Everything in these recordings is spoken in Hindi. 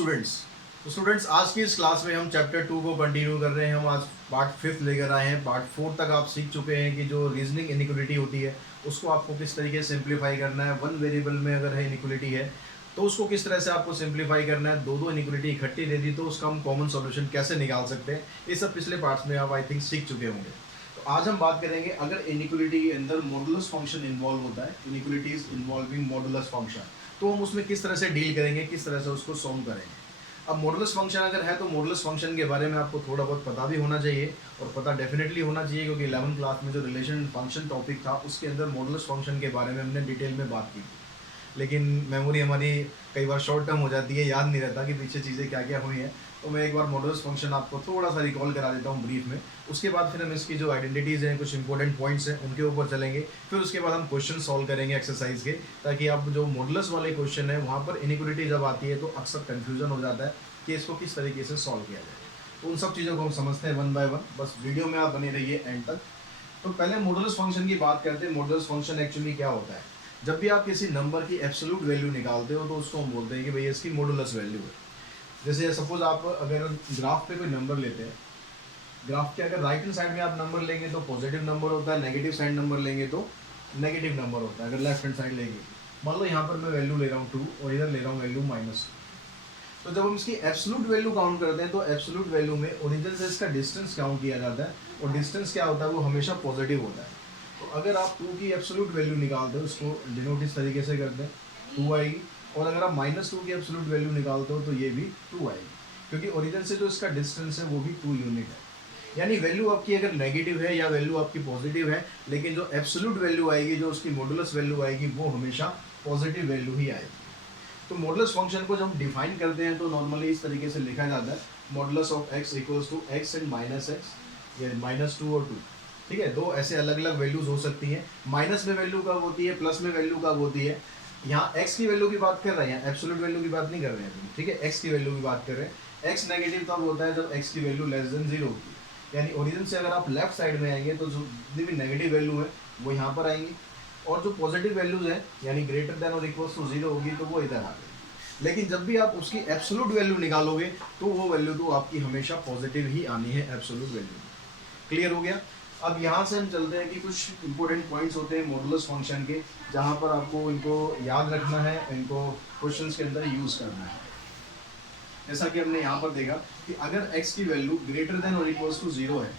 स्टूडेंट्स आज की इस क्लास में हम चैप्टर 2 को कंटिन्यू कर रहे हैं। हम आज पार्ट 5 लेकर आए हैं। पार्ट 4 तक आप सीख चुके हैं कि जो रीजनिंग इनिक्वलिटी होती है उसको आपको किस तरीके से सिंप्लीफाई करना है। वन वेरिएबल में अगर है इनिक्वलिटी है तो उसको किस तरह से आपको सिंप्लीफाई करना है। दो इनिक्वलिटी इकट्ठी दे दी तो उसका हम कॉमन सॉल्यूशन कैसे निकाल सकते हैं, ये सब पिछले पार्ट्स में आप आई थिंक सीख चुके होंगे। तो आज हम बात करेंगे अगर इनिक्वलिटी के अंदर मॉडुलस फंक्शन इन्वॉल्व होता है, इनिक्वलिटीज इन्वॉल्विंग मॉडुलस फंक्शन, तो हम उसमें किस तरह से डील करेंगे, किस तरह से उसको सॉल्व करेंगे। अब मॉडुलस फंक्शन अगर है तो मॉडुलस फंक्शन के बारे में आपको थोड़ा बहुत पता भी होना चाहिए, और पता डेफिनेटली होना चाहिए क्योंकि 11th क्लास में जो रिलेशन फंक्शन टॉपिक था उसके अंदर मॉडुलस फंक्शन के बारे में हमने डिटेल में बात की थी। लेकिन मेमोरी हमारी कई बार शॉर्ट टर्म हो जाती है, याद नहीं रहता कि पीछे चीज़ें क्या क्या हुई हैं। तो मैं एक बार मॉडुलस फंक्शन आपको थोड़ा सा रिकॉल करा देता हूँ ब्रीफ में। उसके बाद फिर हम इसकी जो आइडेंटिटीज़ हैं, कुछ इंपॉर्टेंट पॉइंट्स हैं, उनके ऊपर चलेंगे। फिर उसके बाद हम क्वेश्चन सॉल्व करेंगे एक्सरसाइज के, ताकि आप जो मॉडुलस वाले क्वेश्चन है वहाँ पर इनिक्वलिटी जब आती है तो अक्सर कन्फ्यूजन हो जाता है कि इसको किस तरीके से सॉल्व किया जाए। तो उन सब चीज़ों को हम समझते हैं वन बाय वन। बस वीडियो में आप बने रहिए एंड तक। तो पहले मॉडुलस फंक्शन की बात करते हैं। मॉडुलस फंक्शन एक्चुअली क्या होता है? जब भी आप किसी नंबर की एब्सोल्यूट वैल्यू निकालते हो तो उसको हम बोलते हैं कि भैया इसकी मॉडुलस वैल्यू है। जैसे सपोज आप अगर ग्राफ पे कोई नंबर लेते हैं, ग्राफ के अगर राइट हैंड साइड में आप नंबर लेंगे तो पॉजिटिव नंबर होता है, नेगेटिव साइड नंबर लेंगे तो नेगेटिव नंबर होता है। अगर लेफ्ट हैंड साइड लेंगे, मान लो यहाँ पर मैं वैल्यू ले रहा हूँ 2 और इधर ले रहा हूँ वैल्यू -2, तो जब हम इसकी एब्सोल्यूट वैल्यू काउंट करते हैं तो एब्सोल्यूट वैल्यू में ओरिजिन से इसका डिस्टेंस काउंट किया जाता है, और डिस्टेंस क्या होता है, वो हमेशा पॉजिटिव होता है। तो अगर आप 2 की एब्सोल्यूट वैल्यू निकालते हो, उसको डिनोट इस तरीके से करते हैं, 2 आएगी। और अगर आप -2 की एब्सोल्यूट वैल्यू निकालते हो तो ये भी 2 आएगी, क्योंकि ओरिजिन से जो इसका डिस्टेंस है वो भी 2 यूनिट है। यानी वैल्यू आपकी अगर नेगेटिव है या वैल्यू आपकी पॉजिटिव है, लेकिन जो एब्सोल्यूट वैल्यू आएगी, जो उसकी मॉडुलस वैल्यू आएगी, वो हमेशा पॉजिटिव वैल्यू ही आएगी। तो मॉडुलस फंक्शन को जब हम डिफाइन करते हैं तो नॉर्मली इस तरीके से लिखा जाता है, modulus of x equals to x and -x, या -2 और 2। ठीक है, दो ऐसे अलग अलग वैल्यूज हो सकती हैं। माइनस में वैल्यू कब होती है, प्लस में वैल्यू कब होती है। यहाँ x की वैल्यू की बात कर रहे हैं, एब्सोल्यूट वैल्यू की बात नहीं कर रहे हैं। ठीक है, x की वैल्यू की बात कर रहे हैं। x नेगेटिव तब होता है जब x की वैल्यू लेस देन 0 होती है। यानी ओरिजिन से अगर आप लेफ्ट साइड में आएंगे तो जो भी नेगेटिव वैल्यू है वो यहाँ पर आएंगी, और जो पॉजिटिव वैल्यूज है यानी ग्रेटर देन और इक्वल्स टू 0 होगी तो वो इधर आ गई। लेकिन जब भी आप उसकी एब्सोल्यूट वैल्यू निकालोगे तो वो वैल्यू तो आपकी हमेशा पॉजिटिव ही आनी है एब्सोल्यूट वैल्यू। क्लियर हो गया? अब यहाँ से हम चलते हैं कि कुछ इंपॉर्टेंट पॉइंट्स होते हैं मॉडुलस फंक्शन के, जहाँ पर आपको इनको याद रखना है, इनको क्वेश्चंस के अंदर यूज़ करना है। जैसा कि हमने यहाँ पर देखा कि अगर x की वैल्यू ग्रेटर देन और इक्वल्स टू 0 है,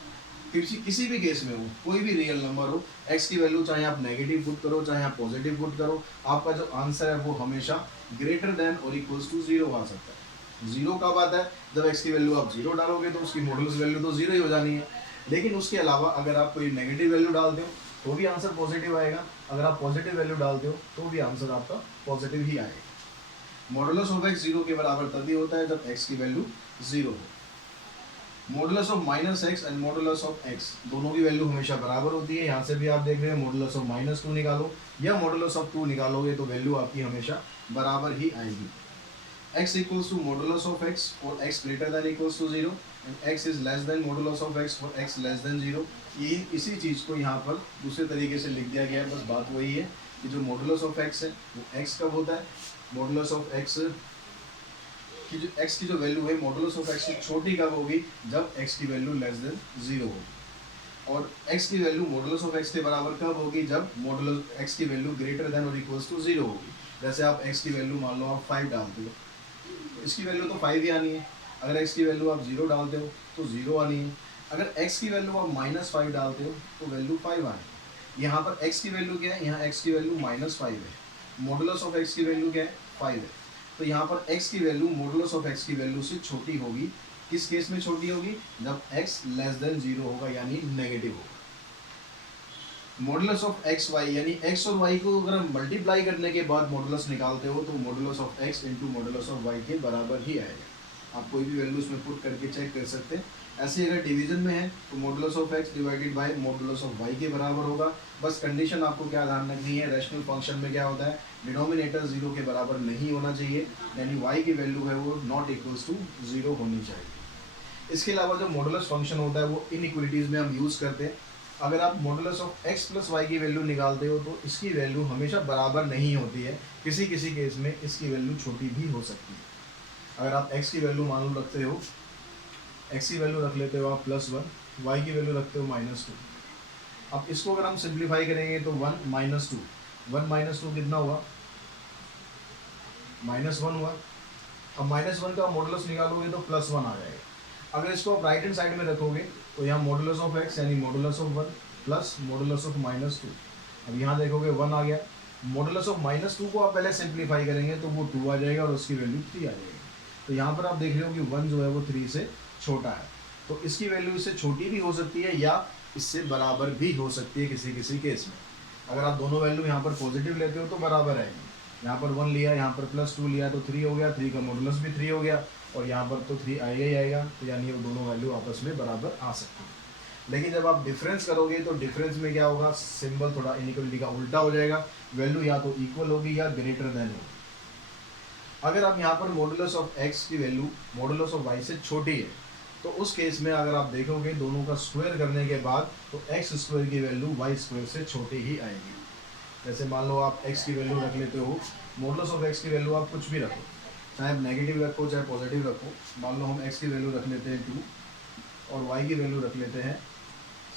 किसी भी केस में हो, कोई भी रियल नंबर हो, x की वैल्यू चाहे आप नेगेटिव पुट करो चाहे आप पॉजिटिव पुट करो, आपका जो आंसर है वो हमेशा ग्रेटर देन और इक्वल्स टू 0 आ सकता है। 0 कब आता है? जब x की वैल्यू आप 0 डालोगे तो उसकी मॉडुलस वैल्यू तो 0 ही हो जानी है। लेकिन उसके अलावा अगर आप कोई नेगेटिव वैल्यू डालते हो तो भी आंसर पॉजिटिव आएगा, अगर आप पॉजिटिव वैल्यू डालते हो तो भी आंसर आपका पॉजिटिव ही आएगा। मॉडुलस ऑफ x 0 के बराबर तभी होता है जब x की वैल्यू 0 हो। Modulus of -x and modulus of x दोनों की वैल्यू हमेशा बराबर होती है। यहाँ से भी आप देख रहे हैं, मॉडुलस ऑफ -2 निकालो या मॉडुलस ऑफ 2 निकालोगे तो वैल्यू आपकी हमेशा बराबर ही आएगी। x equals to modulus of x और x greater than equals to 0 and x is less than modulus of x और x लेस देन 0। ये इसी चीज़ को यहाँ पर दूसरे तरीके से लिख दिया गया है। बस बात वही है कि जो मॉडुलस ऑफ x है वो x कब होता है, मॉडुलस ऑफ x की जो x की जो वैल्यू है मॉडुलस ऑफ x से छोटी कब होगी, जब x की वैल्यू लेस देन 0 होगी। और x की वैल्यू मॉडुलस ऑफ x के बराबर कब होगी, जब मॉडुलस x की वैल्यू ग्रेटर देन और इक्वल्स टू 0 होगी। जैसे आप x की वैल्यू मान लो आप 5 डालते हो तो इसकी वैल्यू तो 5 ही आनी है। अगर x की वैल्यू आप 0 डालते हो तो 0 आनी है। अगर x की वैल्यू आप -5 डालते हो तो वैल्यू 5 आनी है। यहाँ पर x की वैल्यू क्या है, यहाँ x की वैल्यू -5 है, मॉडुलस ऑफ x की वैल्यू क्या है, 5 है। तो यहाँ पर x की वैल्यू मॉडुलस ऑफ x की वैल्यू से छोटी होगी। किस केस में छोटी होगी, जब x लेस देन 0 होगा यानी नेगेटिव होगा। मॉडुलस ऑफ एक्स वाई यानी x और y को अगर हम मल्टीप्लाई करने के बाद मॉडुलस निकालते हो तो modulus of x into modulus of y के बराबर ही आएगा। आप कोई भी वैल्यू इसमें पुट करके चेक कर सकते हैं। ऐसे अगर डिवीजन में है तो modulus of x divided by modulus of y के बराबर होगा। बस कंडीशन आपको क्या ध्यान रखनी है, रैशनल फंक्शन में क्या होता है, डिनोमिनेटर 0 के बराबर नहीं होना चाहिए, यानी y की वैल्यू है वो नॉट इक्वल्स टू 0 होनी चाहिए। इसके अलावा जो मॉडुलस फंक्शन होता है वो इनइक्वलिटीज़ में हम यूज़ करते हैं। अगर आप modulus of x plus y की वैल्यू निकालते हो तो इसकी वैल्यू हमेशा बराबर नहीं होती है, किसी किसी केस में इसकी वैल्यू छोटी भी हो सकती है। अगर आप x की वैल्यू मान लो रखते हो, x की वैल्यू रख लेते हो आप +1, y की वैल्यू रखते हो -2। अब इसको अगर हम सिंप्लीफाई करेंगे तो 1 -2, 1 -2 कितना हुआ, -1 हुआ। अब -1 का मॉडुलस निकालोगे तो +1 आ जाएगा। अगर इसको आप राइट हैंड साइड में रखोगे तो यहाँ मॉडुलस ऑफ x यानी modulus of 1 plus modulus of -2। अब यहाँ देखोगे 1 आ गया। मॉडुलस ऑफ -2 को आप पहले सिंप्लीफाई करेंगे तो वो 2 आ जाएगा और उसकी वैल्यू 3 आ जाएगी। तो यहाँ पर आप देख रहे हो कि 1 जो है वो 3 से छोटा है, तो इसकी वैल्यू इससे छोटी भी हो सकती है या इससे बराबर भी हो सकती है किसी किसी केस में। अगर आप दोनों वैल्यू यहाँ पर पॉजिटिव लेते हो तो बराबर आएगी। यहाँ पर 1 लिया, यहाँ पर +2 लिया तो 3 हो गया, 3 का मॉडुलस भी 3 हो गया और यहाँ पर तो 3 आएगा ही आएगा, तो यानी वो दोनों वैल्यू आपस में बराबर आ सकती है। लेकिन जब आप डिफरेंस करोगे तो डिफरेंस में क्या होगा, सिंबल थोड़ा इनइक्वालिटी का उल्टा हो जाएगा, वैल्यू या तो इक्वल होगी या ग्रेटर देन होगी। अगर आप यहाँ पर मॉडुलस ऑफ x की वैल्यू मॉडुलस ऑफ y से छोटी है तो उस केस में अगर आप देखोगे दोनों का स्क्वायर करने के बाद तो x स्क्वायर की वैल्यू y स्क्वायर से छोटी ही आएगी। जैसे मान लो आप x की वैल्यू रख लेते हो, मॉडुलस ऑफ x की वैल्यू आप कुछ भी रखो, चाहे आप नेगेटिव रखो चाहे पॉजिटिव रखो। मान लो हम x की वैल्यू रख लेते हैं 2 और y की वैल्यू रख लेते हैं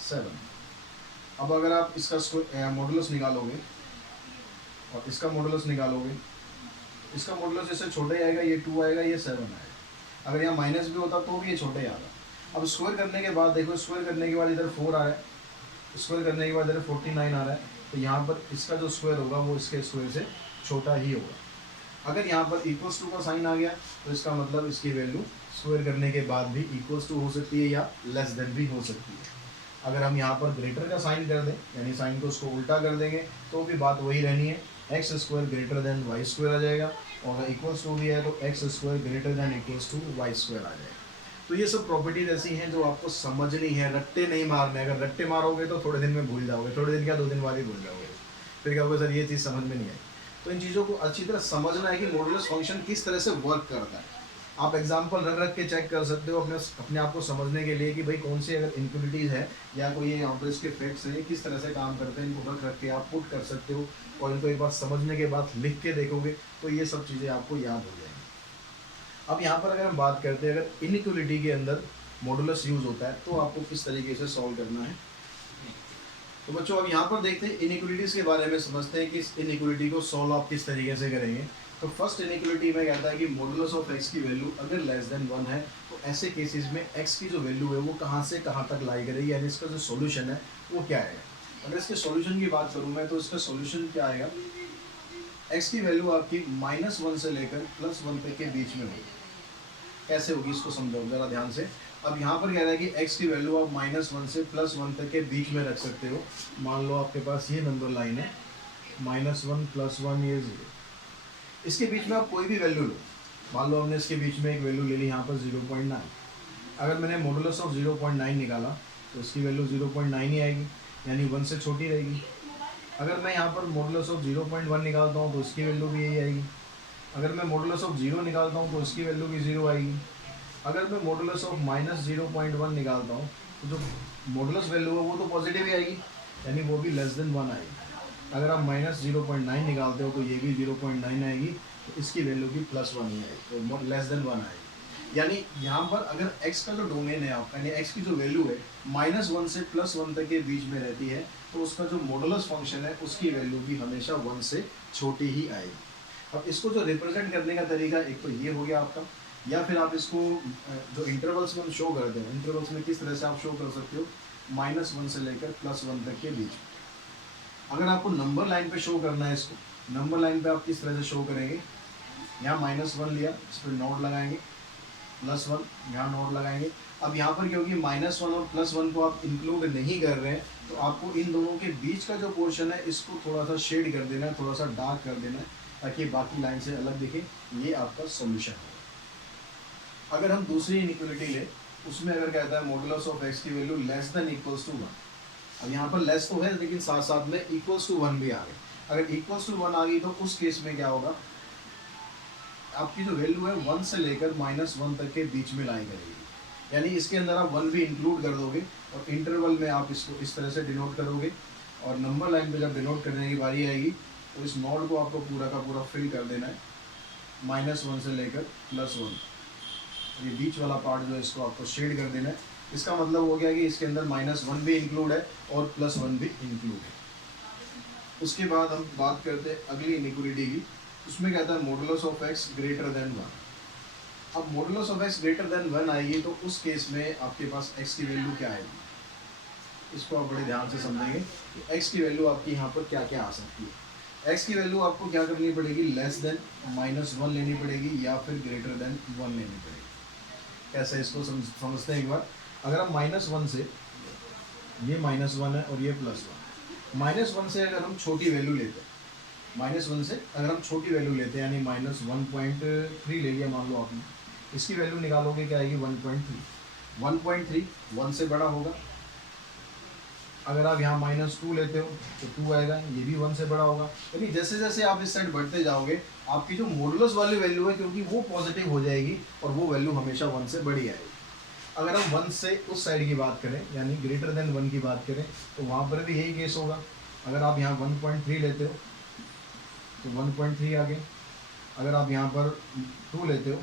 7। अब अगर आप इसका मॉडुलस निकालोगे और इसका मॉडुलस निकालोगे, इसका मॉडुलस इससे छोटा ही आएगा, ये 2 आएगा ये 7 आएगा। अगर यहाँ माइनस भी होता तो भी ये छोटा ही आता। अब स्क्वायर करने के बाद देखो, स्क्वायर करने के बाद इधर 4 आ रहा है, स्क्वायर करने के बाद इधर 49 आ रहा है, तो यहाँ पर इसका जो स्क्वायर होगा वो इसके स्क्वायर से छोटा ही होगा। अगर यहाँ पर =2 का साइन आ गया तो इसका मतलब इसकी वैल्यू स्क्वायर करने के बाद भी =2 हो सकती है या लेस देन भी हो सकती है। अगर हम यहाँ पर ग्रेटर का साइन कर दें यानी साइन को उसको उल्टा कर देंगे तो भी बात वही रहनी है, x square greater than y square आ जाएगा, और अगर =2 भी है तो x square greater than = y square आ जाएगा। तो ये सब प्रॉपर्टीज ऐसी हैं जो आपको समझनी है, रट्टे नहीं मारने। अगर रट्टे मारोगे तो थोड़े दिन में भूल जाओगे, थोड़े दिन क्या 2 दिन बाद ही भूल जाओगे, फिर कहोगे सर ये चीज़ समझ में नहीं आई। तो इन चीज़ों को अच्छी तरह समझना है कि मॉडुलस फंक्शन किस तरह से वर्क करता है। आप एग्जाम्पल रख रख के चेक कर सकते हो अपने आप को समझने के लिए कि भाई कौन सी अगर इनक्वालिटीज़ है या कोई ये यहाँ पर इसके फैक्ट्स हैं किस तरह से काम करते हैं, इनको रख रख के आप पुट कर सकते हो और इनको एक बार समझने के बाद लिख के देखोगे तो ये सब चीज़ें आपको याद हो जाएंगी। अब यहाँ पर अगर हम बात करते हैं अगर इनइक्वालिटी के अंदर मॉडुलस यूज़ होता है तो आपको किस तरीके से सॉल्व करना है। तो बच्चों अब यहाँ पर देखते हैं इनइक्वालिटीज़ के बारे में, समझते हैं कि इस इनइक्वालिटी को सॉल्व आप किस तरीके से करेंगे। तो फर्स्ट इनइक्वालिटी में कहता है कि मॉडुलस ऑफ x की वैल्यू अगर लेस देन 1 है तो ऐसे केसेस में x की जो वैल्यू है वो कहाँ से कहाँ तक लाई करेगी, यानी इसका जो सॉल्यूशन है वो क्या आएगा। अगर इसके सॉल्यूशन की बात करूँ मैं तो इसका सॉल्यूशन क्या आएगा, x की वैल्यू आपकी -1 से लेकर +1 तक के बीच में होगी। कैसे होगी इसको समझो ज़रा ध्यान से। अब यहाँ पर कह रहा है कि x की वैल्यू आप -1 से +1 तक के बीच में रख सकते हो। मान लो आपके पास ये नंबर लाइन है -1 +1 ये 0, इसके बीच में आप कोई भी वैल्यू लो। मान लो हमने इसके बीच में एक वैल्यू ले ली यहाँ पर 0.9। अगर मैंने मॉडुलस ऑफ 0.9 निकाला तो इसकी वैल्यू 0.9 ही आएगी, यानी 1 से छोटी रहेगी। अगर मैं यहाँ पर मॉडुलस ऑफ 0.1 निकालता हूँ तो इसकी वैल्यू भी यही आएगी। अगर मैं मॉडुलस ऑफ 0 निकालता हूँ तो इसकी वैल्यू भी 0 आएगी। अगर मैं मॉडुलस ऑफ -0.1 निकालता हूँ तो जो मॉडुलस वैल्यू है वो तो पॉजिटिव ही आएगी, यानी वो भी लेस देन 1 आएगी। अगर आप -0.9 निकालते हो तो ये भी 0.9 आएगी, तो इसकी वैल्यू भी +1 ही आएगी, तो लेस देन 1 आएगी। यानी यहाँ पर अगर x का जो डोमेन है आपका, यानी x की जो वैल्यू है -1 से +1 तक के बीच में रहती है तो उसका जो मॉडुलस फंक्शन है उसकी वैल्यू भी हमेशा 1 से छोटी ही आएगी। अब इसको जो रिप्रेजेंट करने का तरीका एक तो ये हो गया आपका, या फिर आप इसको जो इंटरवल्स में हम शो करते हैं, इंटरवल्स में किस तरह से आप शो कर सकते हो, -1 से लेकर +1 तक के बीच में। अगर आपको नंबर लाइन पे शो करना है इसको, नंबर लाइन पे आप किस तरह से शो करेंगे, यहाँ -1 लिया, इस पर नोट लगाएंगे, +1 यहाँ नोट लगाएंगे। अब यहाँ पर क्योंकि -1 और +1 को आप इंक्लूड नहीं कर रहे हैं तो आपको इन दोनों के बीच का जो पोर्शन है इसको थोड़ा सा शेड कर देना है, थोड़ा सा डार्क कर देना है ताकि बाकी लाइन से अलग दिखे। ये आपका सोल्यूशन है। अगर हम दूसरी इनइक्वालिटी ले, उसमें अगर कहता है मॉडुलस ऑफ x की value less than equals to 1। अब यहाँ पर लेस तो है लेकिन साथ साथ में इक्वल्स टू 1 भी आ गई। अगर इक्वल्स टू 1 आ गई तो उस केस में क्या होगा, आपकी जो वैल्यू है 1 से लेकर -1 तक के बीच में लाई करेगी, यानी इसके अंदर आप 1 भी इंक्लूड कर दोगे और इंटरवल में आप इसको इस तरह से डिनोट करोगे और नंबर लाइन पे जब डिनोट करने की बारी आएगी तो इस नोड को आपको पूरा का पूरा फिल कर देना है, -1 से लेकर +1। ये बीच वाला पार्ट जो है इसको आपको शेड कर देना है। इसका मतलब हो गया कि इसके अंदर -1 भी इंक्लूड है और +1 भी इंक्लूड है। उसके बाद हम बात करते हैं अगली इनिक्वालिटी की। उसमें कहता है modulus of x greater then 1। अब modulus of x greater then 1 आएगी तो उस केस में आपके पास x की वैल्यू क्या आएगी, इसको आप बड़े ध्यान से समझेंगे कि x की वैल्यू आपकी यहाँ पर क्या क्या आ सकती है। x की वैल्यू आपको क्या करनी पड़ेगी, लेस देन -1 लेनी पड़ेगी या फिर ग्रेटर देन 1 लेनी पड़ेगी। कैसे इसको समझते हैं एक बार। अगर हम -1 से, ये -1 है और ये +1, -1 से अगर हम छोटी वैल्यू लेते हैं, -1 से अगर हम छोटी वैल्यू लेते हैं यानी -1.3 ले लिया मान लो आपने, इसकी वैल्यू निकालोगे क्या आएगी 1.3। 1.3 1 से बड़ा होगा। अगर आप यहाँ -2 लेते हो तो 2 आएगा, ये भी 1 से बड़ा होगा। यानी जैसे जैसे आप इस साइड बढ़ते जाओगे आपकी जो मॉडुलस वाली वैल्यू है क्योंकि वो पॉजिटिव हो जाएगी और वो वैल्यू हमेशा 1 से बड़ी आएगी। अगर हम 1 से उस साइड की बात करें यानी ग्रेटर देन 1 की बात करें तो वहाँ पर भी यही केस होगा। अगर आप यहाँ 1.3 लेते हो तो 1.3 आ गए। अगर आप यहाँ पर 2 लेते हो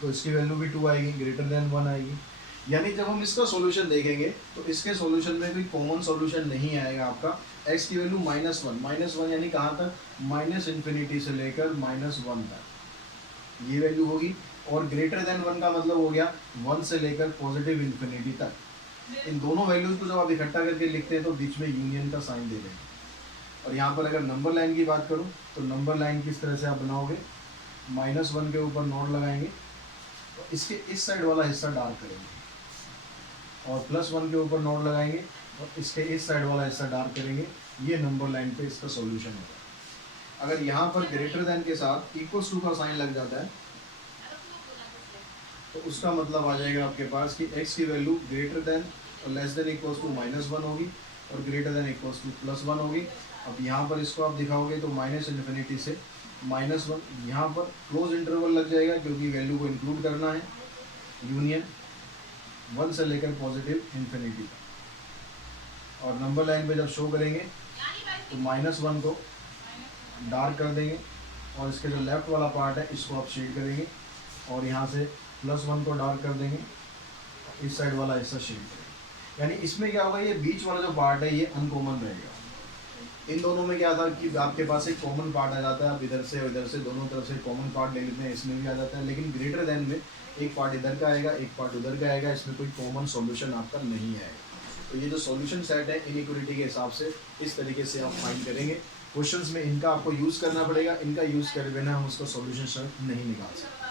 तो इसकी वैल्यू भी 2 आएगी, ग्रेटर देन 1 आएगी। यानी जब हम इसका सॉल्यूशन देखेंगे तो इसके सॉल्यूशन में कोई कॉमन सॉल्यूशन नहीं आएगा आपका। x की वैल्यू -1 यानी कहाँ तक, -∞ से लेकर -1 तक ये वैल्यू होगी। और ग्रेटर देन 1 का मतलब हो गया 1 से लेकर पॉजिटिव इन्फिनिटी तक। इन दोनों वैल्यूज को जब आप इकट्ठा करके लिखते हैं तो बीच में यूनियन का साइन दे देंगे। और यहाँ पर अगर नंबर लाइन की बात करूँ तो नंबर लाइन किस तरह से आप बनाओगे, -1 के ऊपर नोट लगाएंगे तो इसके इस साइड वाला हिस्सा डार्क करेंगे और +1 के ऊपर नोट लगाएंगे और इसके इस साइड वाला हिस्सा डार्क करेंगे। ये नंबर लाइन पे इसका सॉल्यूशन होगा। अगर यहाँ पर ग्रेटर देन के साथ =2 का साइन लग जाता है तो उसका मतलब आ जाएगा आपके पास कि x की वैल्यू ग्रेटर देन और लेस देन इक्वल्स टू -1 होगी और ग्रेटर देन इक्वल्स टू +1 होगी। अब यहाँ पर इसको आप दिखाओगे तो -∞ से -1, यहाँ पर क्लोज इंटरवल लग जाएगा क्योंकि वैल्यू को इंक्लूड करना है, यूनियन 1 से लेकर पॉजिटिव इन्फिनिटी तक। और नंबर लाइन पे जब शो करेंगे तो -1 को डार्क कर देंगे और इसके जो लेफ्ट वाला पार्ट है इसको आप शेड करेंगे और यहाँ से +1 को डार्क कर देंगे, इस साइड वाला हिस्सा शेड करेंगे। यानी इसमें क्या होगा, ये बीच वाला जो पार्ट है ये अनकॉमन रहेगा। इन दोनों में क्या था कि आपके पास एक कॉमन पार्ट आ जाता है, आप इधर से और इधर से दोनों तरफ से कॉमन पार्ट ले लेते हैं, इसमें भी आ जाता है। लेकिन ग्रेटर देन में एक पार्ट इधर का आएगा, एक पार्ट उधर का आएगा, इसमें कोई कॉमन सॉल्यूशन आपका नहीं आएगा। तो ये जो सॉल्यूशन सेट है इनइक्वालिटी के हिसाब से इस तरीके से आप फाइंड करेंगे। क्वेश्चंस में इनका आपको यूज़ करना पड़ेगा, इनका यूज़ करे बिना हम उसका सॉल्यूशन सेट नहीं निकाल सकते।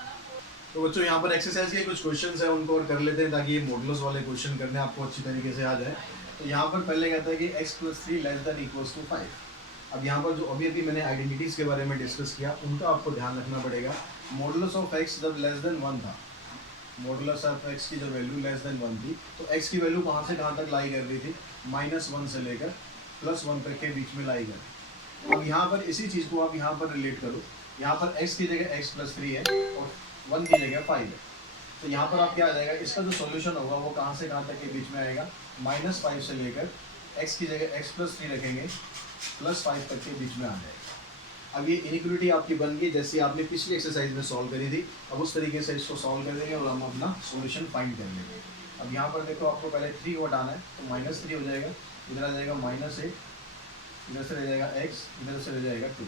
तो बच्चों यहाँ पर एक्सरसाइज के कुछ क्वेश्चंस हैं उनको और कर लेते हैं ताकि ये मॉडुलस वाले क्वेश्चन करने आपको अच्छी तरीके से आ जाए। तो यहाँ पर पहले कहता है कि x+3 <= 5। अब यहाँ पर जो अभी अभी मैंने आइडेंटिटीज़ के बारे में डिस्कस किया उनका आपको ध्यान रखना पड़ेगा। मॉडुलस ऑफ x जब <1 था, मॉडुलस ऑफ x की जब वैल्यू <1 थी तो x की वैल्यू कहाँ से कहाँ तक लाई कर रही थी, -1 से लेकर +1 तक के बीच में लाई कर रही। अब यहाँ पर इसी चीज़ को आप यहाँ पर रिलेट करो, यहाँ पर x की जगह x+3 है और 1 की जगह 5 है। तो यहाँ पर आप क्या आ जाएगा, इसका जो सॉल्यूशन होगा वो कहाँ से कहाँ तक के बीच में आएगा, -5 से लेकर x की जगह x+3 रखेंगे +5 तक के बीच में आ जाएगा। अब ये इनइक्वालिटी आपकी बन गई जैसी आपने पिछली एक्सरसाइज में सॉल्व करी थी। अब उस तरीके से इसको सॉल्व कर देंगे और हम अपना सॉल्यूशन फाइंड कर लेंगे। अब यहाँ पर देखो आपको पहले 3 को हटाना है तो -3 हो जाएगा, इधर आ जाएगा -8, इधर से रह जाएगा x, इधर से रह जाएगा 2।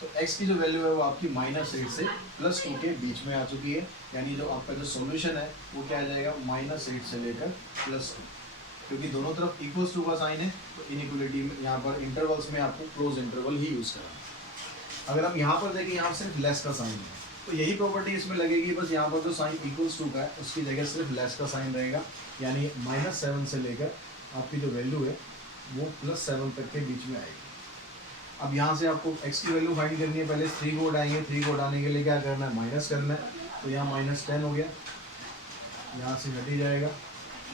तो x की जो वैल्यू है वो आपकी -8 से +2 के बीच में आ चुकी है। यानी जो आपका जो सॉल्यूशन है वो क्या आ जाएगा, -8 से लेकर +2। क्योंकि दोनों तरफ =2 का साइन है तो इनइक्वालिटी में यहाँ पर इंटरवल्स में आपको क्लोज इंटरवल ही यूज़ करना है। अगर हम यहाँ पर देखें यहाँ सिर्फ लेस का साइन है तो यही प्रॉपर्टी इसमें लगेगी, बस यहाँ पर जो साइन =2 का है उसकी जगह सिर्फ लेस का साइन रहेगा। यानी -7 से लेकर आपकी जो वैल्यू है वो +7 तक के बीच में आएगी। अब यहाँ से आपको x की वैल्यू फाइंड करनी है, पहले 3 को उठाएंगे, 3 को उठाने के लिए क्या करना है, माइनस करना है। तो यहाँ -10 हो गया, यहाँ से हट ही जाएगा,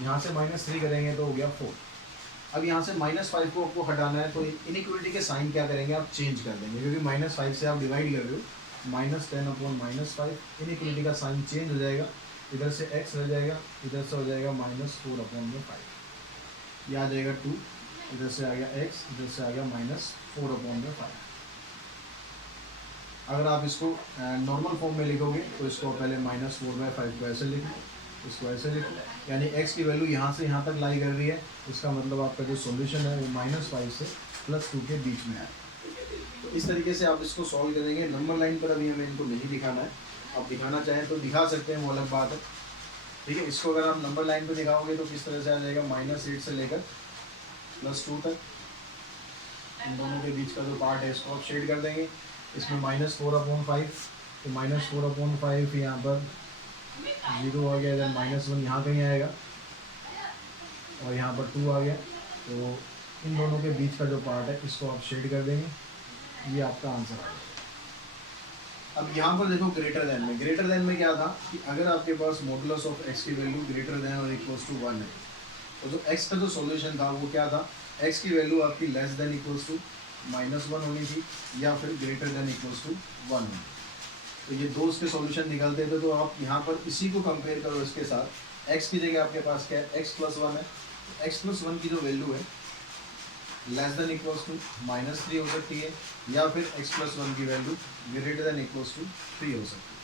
यहाँ से -3 करेंगे तो हो गया 4। अब यहाँ से -5 को आपको हटाना है तो इनइक्वालिटी के साइन क्या करेंगे, आप चेंज कर देंगे क्योंकि -5 से आप डिवाइड कर रहे हो, -10/-5 इनइक्वालिटी का साइन चेंज हो जाएगा। इधर से x रह जाएगा, इधर से हो जाएगा -4/5, ये आ जाएगा 2, इधर से आ गया x, इधर से आ गया -4/5। अगर आप इसको नॉर्मल फॉर्म में लिखोगे तो इसको पहले -4/5 को ऐसे लिखो, इसको ऐसे लिखो, यानी x की वैल्यू यहाँ से यहाँ तक लाई कर रही है, इसका मतलब आपका जो सॉल्यूशन है वो -5 से +2 के बीच में है। तो इस तरीके से आप इसको सॉल्व करेंगे। नंबर लाइन पर अभी हमें इनको नहीं दिखाना है, आप दिखाना चाहें तो दिखा सकते हैं, वो अलग बात है, ठीक है। इसको अगर आप नंबर लाइन पर दिखाओगे तो किस तरह से आ जाएगा, -8 से लेकर +2 तक, इन दोनों के बीच का जो पार्ट है इसको आप शेड कर देंगे। इसमें -4/5, तो -4/5 यहाँ पर 0 आ गया, इधर -1 यहाँ कहीं आएगा और यहाँ पर 2 आ गया, तो इन दोनों के बीच का जो पार्ट है इसको आप शेड कर देंगे, ये आपका आंसर आ गया। अब यहाँ पर देखो ग्रेटर देन में क्या था कि अगर आपके पास मॉडुलस ऑफ x की वैल्यू ग्रेटर देन और इक्वल्स टू 1 है, तो जो x का जो सॉल्यूशन था वो क्या था, x की वैल्यू आपकी लेस देन इक्वल्स टू -1 होनी थी या फिर ग्रेटर देन इक्वल्स टू 1 होनी। तो ये दो उसके सॉल्यूशन निकलते थे, तो आप यहाँ पर इसी को कंपेयर करो इसके साथ, x की जगह आपके पास क्या है, x+1 है, तो x+1 की जो वैल्यू है लेस देन इक्वल्स टू -3 हो सकती है या फिर x+1 की value greater than equals to 3 हो सकती है।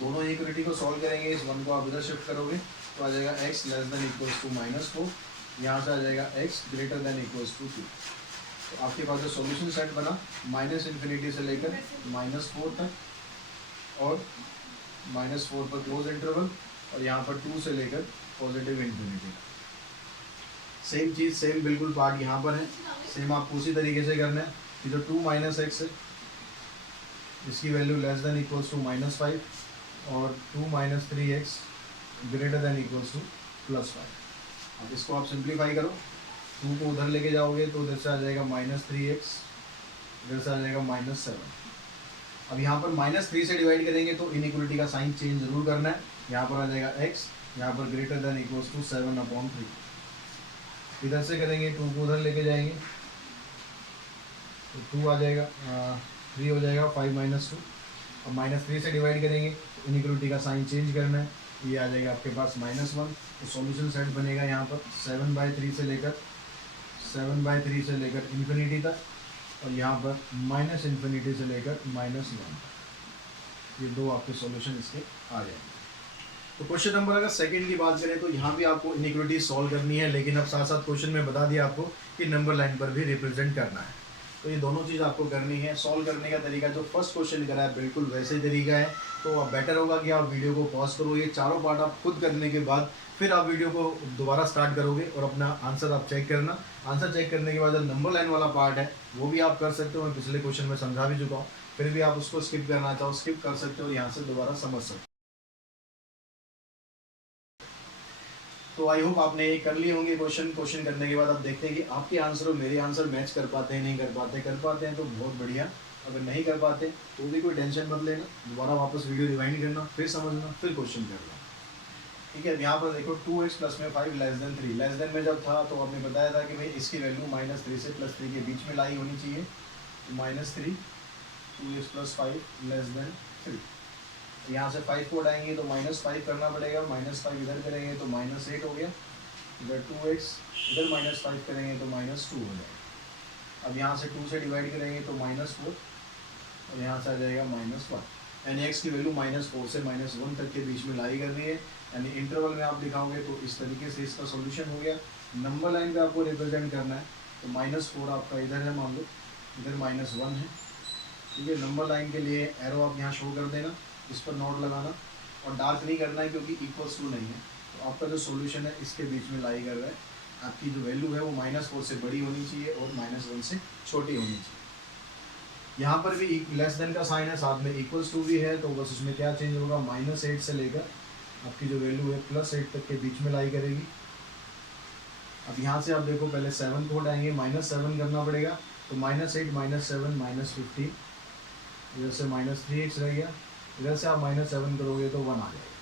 दोनों इक्वलिटी को सॉल्व करेंगे, इस वन को आप इधर शिफ्ट करोगे तो आ जाएगा x less than equals to -4, यहाँ से आ जाएगा x greater than equals to 2। तो आपके पास जो सॉल्यूशन सेट बना -∞ से लेकर -4 तक और -4 पर क्लोज इंटरवल और यहाँ पर 2 से लेकर पॉजिटिव इन्फिनिटी। सेम चीज़, सेम बिल्कुल पार्ट यहाँ पर है, सेम आपको उसी तरीके से करना है कि जो 2 - x है इसकी value less than equals to -5 और 2 - 3x greater than equals to +5। अब इसको आप सिंप्लीफाई करो, 2 को उधर लेके जाओगे तो उधर से आ जाएगा -3x, इधर से आ जाएगा -7। अब यहाँ पर -3 से डिवाइड करेंगे तो इनइक्वलिटी का साइन चेंज जरूर करना है, यहाँ पर आ जाएगा x, यहाँ पर ग्रेटर देन इक्वल्स टू 7/3। इधर से करेंगे 2 को उधर लेके जाएंगे तो 2 आ जाएगा, 3 हो जाएगा 5 - 2। अब -3 से डिवाइड करेंगे तो इनइक्वलिटी का साइन चेंज करना है, ये आ जाएगा आपके पास -1। तो सॉल्यूशन सेट बनेगा यहाँ पर 7/3 से लेकर इन्फिनिटी तक और यहाँ पर -∞ से लेकर -1 तक। ये दो आपके सॉल्यूशन इसके आ जाएंगे। तो क्वेश्चन नंबर अगर सेकंड की बात करें तो यहाँ भी आपको इनइक्वलिटी सॉल्व करनी है, लेकिन अब साथ साथ क्वेश्चन में बता दिया आपको कि नंबर लाइन पर भी रिप्रेजेंट करना है। तो ये दोनों चीज़ आपको करनी है। सॉल्व करने का तरीका जो फर्स्ट क्वेश्चन करा है बिल्कुल वैसे ही तरीका है, तो अब बेटर होगा कि आप वीडियो को पॉज करो, ये चारों पार्ट आप खुद करने के बाद फिर आप वीडियो को दोबारा स्टार्ट करोगे और अपना आंसर आप चेक करना। आंसर चेक करने के बाद जो नंबर लाइन वाला पार्ट है वो भी आप कर सकते हो, मैं पिछले क्वेश्चन में समझा भी चुका हूँ, फिर भी आप उसको स्किप करना चाहो स्किप कर सकते हो, यहाँ से दोबारा समझ सकते हो। तो आई होप आपने ये कर लिए होंगे क्वेश्चन करने के बाद आप देखते हैं कि आपके आंसर और मेरे आंसर मैच कर पाते हैं, नहीं कर पाते हैं तो बहुत बढ़िया, अगर नहीं कर पाते तो भी कोई टेंशन मत लेना, दोबारा वापस वीडियो रिवाइंड करना, फिर समझना, फिर क्वेश्चन करना, ठीक है। यहाँ पर देखो 2x + में 5 लेस देन 3, लेस देन में जब था तो आपने बताया था कि भाई इसकी वैल्यू -3 से +3 के बीच में लाई होनी चाहिए, तो -3 2x + 5 लेस देन 3। यहाँ से 5 को उठाएंगे तो -5 करना पड़ेगा, -5 इधर करेंगे तो -8 हो गया, इधर 2x, इधर -5 करेंगे तो -2 हो जाएगा। अब यहाँ से 2 से डिवाइड करेंगे तो -4 और यहाँ से आ जाएगा -1, यानी x की वैल्यू -4 से -1 तक के बीच में लाई करनी है, यानी इंटरवल में आप दिखाओगे तो इस तरीके से इसका सॉल्यूशन हो गया। नंबर लाइन पे आपको रिप्रेजेंट करना है, तो -4 आपका इधर है, मान लो इधर -1 है, ठीक है। नंबर लाइन के लिए एरो आप यहाँ शो कर देना, इस पर नोट लगाना और डार्क नहीं करना है क्योंकि इक्वल्स टू नहीं है, तो आपका जो सॉल्यूशन है इसके बीच में लाई कर रहा है। आपकी जो वैल्यू है वो -4 से बड़ी होनी चाहिए और -1 से छोटी होनी चाहिए। यहाँ पर भी लेस देन का साइन है, साथ में इक्वल्स टू भी है, तो बस उसमें क्या चेंज होगा, -8 से लेकर आपकी जो वैल्यू है +8 तक के बीच में लाई करेगी। अब यहाँ से आप देखो पहले 7 को हटाएंगे, -7 करना पड़ेगा, तो -8 -7 -15, इधर से -3x रह गया, इधर से आप -7 करोगे तो 1 आ जाएगा।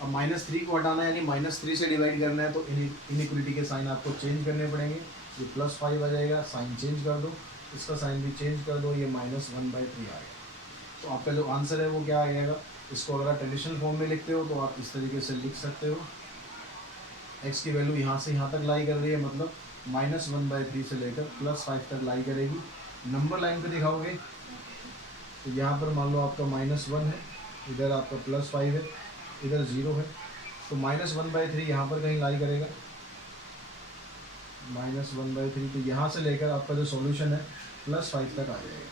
अब -3 को हटाना है, यानी -3 से डिवाइड करना है, तो इनइक्वलिटी के साइन आपको चेंज करने पड़ेंगे। ये +5 आ जाएगा, साइन चेंज कर दो, इसका साइन भी चेंज कर दो, ये -1/3 आ गया। तो आपका जो आंसर है वो क्या आ जाएगा, इसको अगर आप ट्रेडिशनल फॉर्म में लिखते हो तो आप इस तरीके से लिख सकते हो, x की वैल्यू यहाँ से यहाँ तक लाई कर रही है, मतलब -1/3 से लेकर +5 तक लाई करेगी। नंबर लाइन पे दिखाओगे तो यहाँ पर मान लो आपका -1 है, इधर आपका +5 है, इधर 0 है, तो -1/3 यहाँ पर कहीं लाई करेगा, -1/3। तो यहाँ से लेकर आपका जो सॉल्यूशन है +5 तक आ जाएगा।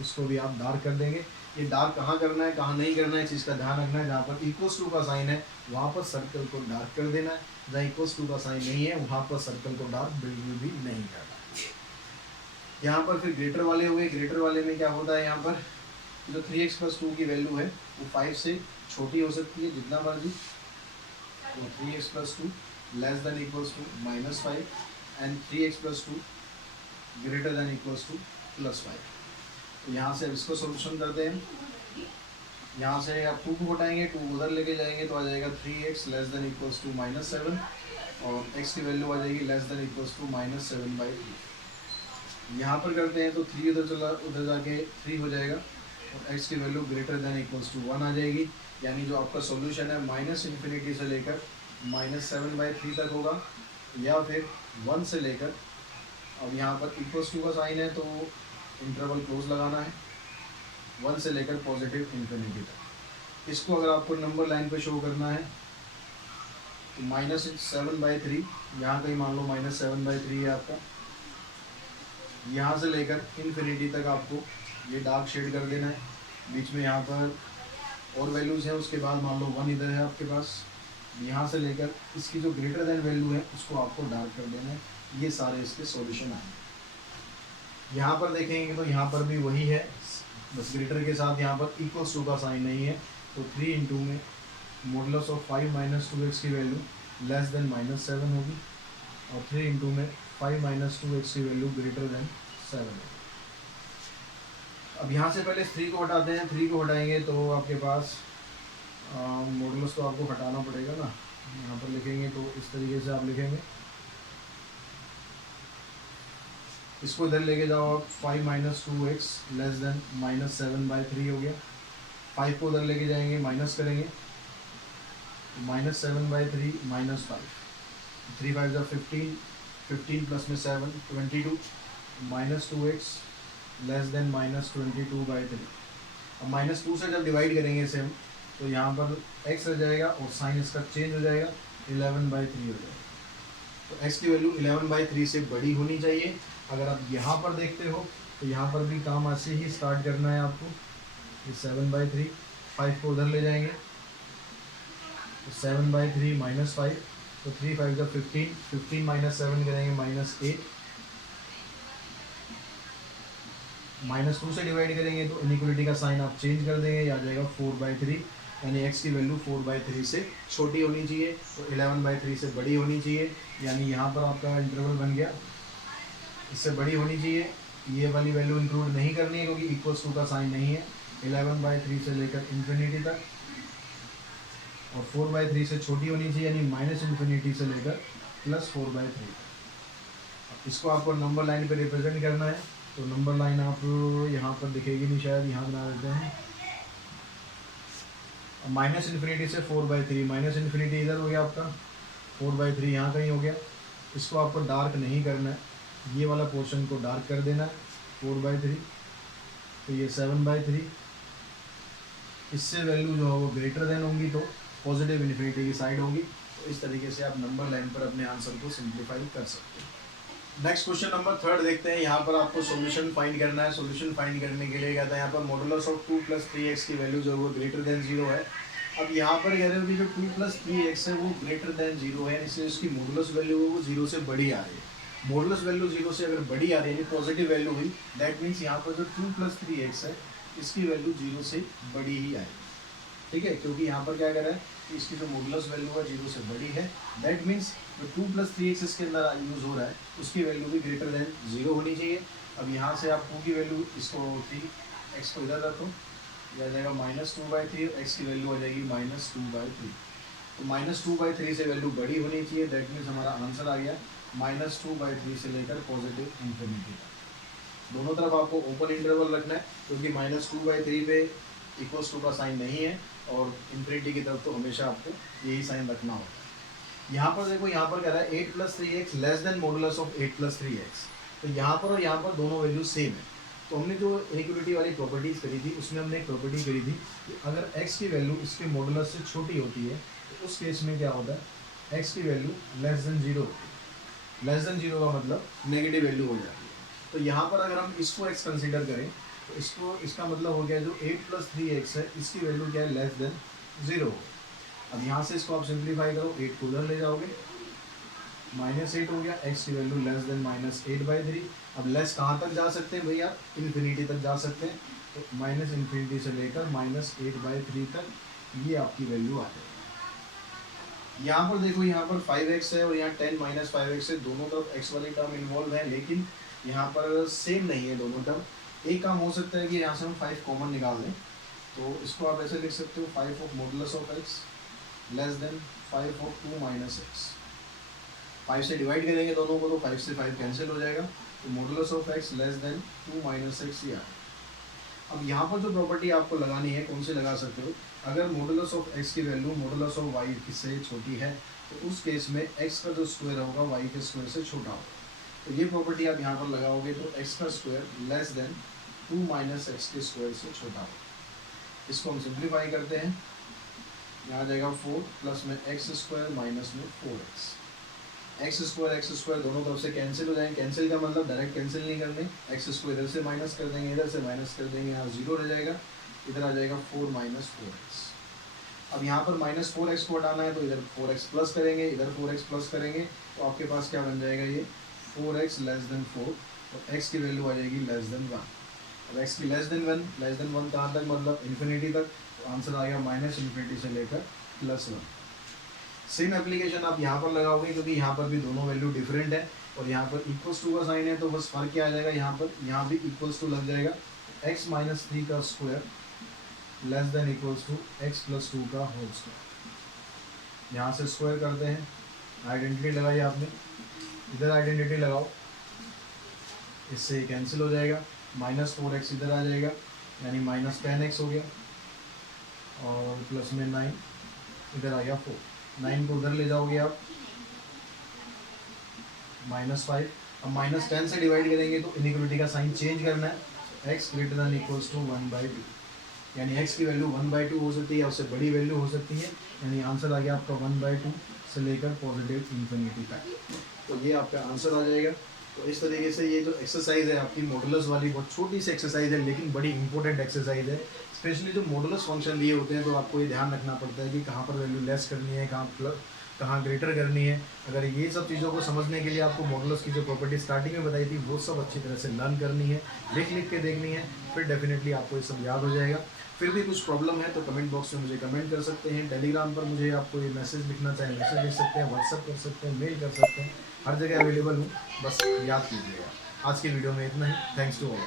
इसको भी आप डार्क कर देंगे। ये डार्क कहाँ करना है, कहाँ नहीं करना है, इस चीज़ का ध्यान रखना है। जहाँ पर =2 का साइन है वहाँ पर सर्कल को डार्क कर देना है, जहाँ =2 का साइन नहीं है वहाँ पर सर्कल को डार्क बिल्कुल भी नहीं करना है। यहाँ पर फिर ग्रेटर वाले हुए, ग्रेटर वाले में क्या होता है, यहाँ पर जो 3x + 2 की वैल्यू है वो 5 से छोटी हो सकती है जितना मर्जी। तो 3x + 2 <= -5 एंड 3x + 2 <= +5। तो यहाँ से अब इसको सोल्यूशन करते हैं। यहाँ से आप 2 को हटाएंगे, 2 उधर लेके जाएंगे तो आ जाएगा 3x <= -7 और x की वैल्यू आ जाएगी <= -7/3। यहाँ पर करते हैं तो 3 उधर जाके 3 हो जाएगा और x की वैल्यू <= 1 आ जाएगी। यानी जो आपका सॉल्यूशन है -∞ से लेकर -7/3 तक होगा, या फिर 1 से लेकर, अब यहाँ पर =2 का साइन है तो इंटरवल क्लोज लगाना है, 1 से लेकर +∞ तक। इसको अगर आपको नंबर लाइन पे शो करना है तो -7/3, यहाँ कहीं मान लो -7/3 है आपका, यहाँ से लेकर इन्फिनिटी तक आपको ये डार्क शेड कर देना है। बीच में यहाँ पर और वैल्यूज़ हैं, उसके बाद मान लो 1 इधर है आपके पास, यहाँ से लेकर इसकी जो ग्रेटर देन वैल्यू है उसको आपको डार्क कर देना है। ये सारे इसके सॉल्यूशन आएंगे। यहाँ पर देखेंगे तो यहाँ पर भी वही है, बस ग्रेटर के साथ यहाँ पर =2 का साइन नहीं है, तो 3 इंटू में (5 - 2x) की वैल्यू <= -7 होगी और 3 इंटू में 5 - 2x की वैल्यू <= 7 होगी। अब यहाँ से पहले 3 को हटाते हैं। 3 को हटाएंगे तो आपके पास मॉडुलस तो आपको हटाना पड़ेगा ना, यहाँ पर लिखेंगे तो इस तरीके से आप लिखेंगे, इसको इधर लेके जाओ आप, 5 - 2x <= -7/3 हो गया। 5 को उधर लेके जाएंगे, माइनस करेंगे, -7/3 - 5, 3 5 = 15, 15 प्लस में 7 22, -2x <= -22/3। अब -2 से जब डिवाइड करेंगे इसे हम, तो यहाँ पर x रह जाएगा और साइन इसका चेंज हो जाएगा, 11/3 हो जाएगा। तो x की वैल्यू 11/3 से बड़ी होनी चाहिए। अगर आप यहाँ पर देखते हो तो यहाँ पर भी काम ऐसे ही स्टार्ट करना है आपको। ये 7/3, 5 को उधर ले जाएंगे तो 7/3 - 5, तो 3 5 = 15, 15 - 7 करेंगे -8, -2 से डिवाइड करेंगे तो इनइक्वलिटी का साइन आप चेंज कर देंगे, आ जाएगा 4/3। यानी x की वैल्यू 4/3 से छोटी होनी चाहिए, तो 11/3 से बड़ी होनी चाहिए। यानी यहाँ पर आपका इंटरवल बन गया, इससे बड़ी होनी चाहिए। ये वाली वैल्यू इंक्लूड नहीं करनी है क्योंकि =2 का साइन नहीं है। 11/3 से लेकर इन्फिनिटी तक, और 4/3 से छोटी होनी चाहिए, यानी -∞ से लेकर +4/3 तक। इसको आपको नंबर लाइन पे रिप्रेजेंट करना है, तो नंबर लाइन आप यहाँ पर दिखेगी नहीं, शायद यहाँ बना देते हैं। -∞ से 4/3, -∞ इधर हो गया आपका, 4/3 यहाँ कहीं हो गया। इसको आपको डार्क नहीं करना है, ये वाला पोर्शन को डार्क कर देना है, 4/3। तो ये 7/3, इससे वैल्यू जो है वो ग्रेटर देन होंगी तो पॉजिटिव इन्फिनिटी की साइड होगी। तो इस तरीके से आप नंबर लाइन पर अपने आंसर को सिंप्लीफाई कर सकते हैं। नेक्स्ट क्वेश्चन नंबर 3 देखते हैं। यहाँ पर आपको सॉल्यूशन फाइंड करना है। सॉल्यूशन फाइंड करने के लिए कहता है यहाँ पर मॉडुलस ऑफ 2 + 3x की वैल्यू जो है वो ग्रेटर देन 0 है। अब यहाँ पर कह रहे हो कि जो 2 + 3x है वो ग्रेटर देन 0 है, इसलिए उसकी मॉडुलस वैल्यू वो 0 से बड़ी आ रही है। मॉडुलस वैल्यू 0 से अगर बड़ी आ रही है, पॉजिटिव वैल्यू हुई, दैट मीन्स यहाँ पर जो 2 + 3x है इसकी वैल्यू 0 से बड़ी ही आएगी। ठीक है, क्योंकि यहाँ पर क्या कर रहा है कि इसकी जो मॉडुलस वैल्यू है 0 से बड़ी है, दैट मीन्स जो 2 + 3x इसके अंदर यूज़ हो रहा है उसकी वैल्यू भी ग्रेटर देन 0 होनी चाहिए। अब यहाँ से आप 2 की वैल्यू, इसको 3x को इधर रखो, यह आ जाएगा -2/3, x की वैल्यू आ जाएगी -2/3। तो -2/3 से वैल्यू बड़ी होनी चाहिए, दैट मीन्स हमारा आंसर आ गया -2/3 से लेकर पॉजिटिव इन्फिनिटी तक। दोनों तरफ आपको ओपन इंटरवल रखना है, क्योंकि -2/3 पे =2 का साइन नहीं है और इन्फिनिटी की तरफ तो हमेशा आपको यही साइन रखना होता है। यहाँ पर देखो, यहाँ पर कह रहा है 8 + 3x <= मॉडुलस ऑफ 8 + 3x। तो यहाँ पर और यहाँ पर दोनों वैल्यू सेम है, तो हमने जो इनइक्वालिटी वाली प्रॉपर्टीज़ करी थी उसमें हमने एक प्रॉपर्टी करी थी कि अगर x की वैल्यू इसके मॉडुलस से छोटी होती है तो उस केस में क्या होता है, x की वैल्यू लेस देन 0 होती है। लेस देन 0 का मतलब नेगेटिव वैल्यू हो जाती है। तो यहाँ पर अगर हम इसको x कंसिडर करें तो इसका मतलब हो गया जो 8 + 3x है इसकी वैल्यू क्या है, लेस देन 0। अब यहाँ से इसको आप सिंप्लीफाई करो, 8 को उधर ले जाओगे, -8 हो गया, x की वैल्यू लेस देन -8/3। अब लेस कहाँ तक जा सकते हैं भैया, इन्फिनिटी तक जा सकते हैं। तो -इन्फिनिटी से लेकर -8/3 तक ये आपकी वैल्यू आ जाएगी। यहाँ पर देखो, यहाँ पर 5x है और यहाँ 10 - 5x है, दोनों तरफ x वाली टर्म इन्वॉल्व है, लेकिन यहाँ पर सेम नहीं है दोनों टर्म। एक काम हो सकता है कि यहाँ से हम 5 कॉमन निकाल लें, तो इसको आप ऐसे लिख सकते हो 5 of modulus of x less then 5 of 2 - x। 5 से डिवाइड करेंगे दोनों को तो 5 से 5 कैंसिल हो जाएगा, तो modulus of x less then 2 - x ये आएगा। अब यहाँ पर जो प्रॉपर्टी आपको लगानी है, कौन से लगा सकते हो, अगर मॉडुलस ऑफ x की वैल्यू मॉडुलस ऑफ y से छोटी है तो उस केस में x का जो स्क्वायर होगा y के स्क्वायर से छोटा होगा। तो ये प्रॉपर्टी आप यहाँ पर लगाओगे तो x का स्क्वायर लेस देन 2 - x के स्क्वायर से छोटा होगा। इसको हम सिंप्लीफाई करते हैं, यहाँ आ जाएगा 4 प्लस में x स्क्वायर माइनस में 4x। एक्स स्क्वायर दोनों तरफ से कैंसिल हो जाएंगे। कैंसिल का मतलब डायरेक्ट कैंसिल नहीं करने, एक्स स्क्वायर इधर से माइनस कर देंगे, इधर से माइनस कर देंगे, यहाँ 0 रह जाएगा, इधर आ जाएगा 4 - 4x। अब यहाँ पर -4x को हटाना है तो इधर 4x प्लस करेंगे, इधर 4x प्लस करेंगे, तो आपके पास क्या बन जाएगा, ये 4x लेस देन 4 और x की वैल्यू आ जाएगी लेस देन 1। अब x की लेस देन 1 कहाँ तक, मतलब इन्फिनिटी तक, तो आंसर आएगा -इन्फिनिटी से लेकर +1। सेम एप्लीकेशन आप यहाँ पर लगाओगे क्योंकि यहाँ पर भी दोनों वैल्यू डिफरेंट है और यहाँ पर इक्वल्स टू का साइन है, तो बस फर्क क्या आ जाएगा, यहाँ भी इक्वल्स टू लग जाएगा। x - 3 का square less than equals to x + 2 का होल स्क्वायर। यहाँ से स्क्वायर करते हैं, आइडेंटिटी लगाई आपने, इधर आइडेंटिटी लगाओ, इससे कैंसिल हो जाएगा, -4x इधर आ जाएगा यानी -10x हो गया और प्लस में 9 इधर आ गया 4। 9 को उधर ले जाओगे आप, -5। अब -10 से डिवाइड करेंगे तो इनइक्वालिटी का साइन चेंज करना है, x > 1/2 यानी x की वैल्यू 1/2 हो सकती है, उससे बड़ी वैल्यू हो सकती है, यानी आंसर आ गया आपका 1/2 से लेकर पॉजिटिव इन्फिनिटी तक। तो ये आपका आंसर आ जाएगा। तो इस तरीके से ये जो एक्सरसाइज है आपकी मॉडुलस वाली, बहुत छोटी सी एक्सरसाइज है लेकिन बड़ी इंपॉर्टेंट एक्सरसाइज है। स्पेशली जो मॉडुलस फंक्शन लिए होते हैं तो आपको ये ध्यान रखना पड़ता है कि कहाँ पर वैल्यू लेस करनी है, कहाँ ग्रेटर करनी है। अगर ये सब चीज़ों को समझने के लिए आपको मॉडुलस की जो प्रॉपर्टी स्टार्टिंग में बताई थी वो सब अच्छी तरह से लर्न करनी है, लिख के देखनी है, फिर डेफिनेटली आपको ये सब याद हो जाएगा। फिर भी कुछ प्रॉब्लम है तो कमेंट बॉक्स में मुझे कमेंट कर सकते हैं, टेलीग्राम पर मुझे आपको ये मैसेज लिखना चाहे मैसेज लिख सकते हैं, व्हाट्सअप कर सकते हैं, मेल कर सकते हैं, हर जगह अवेलेबल हूँ, बस याद कीजिएगा। आज की वीडियो में इतना ही। Thanks to all.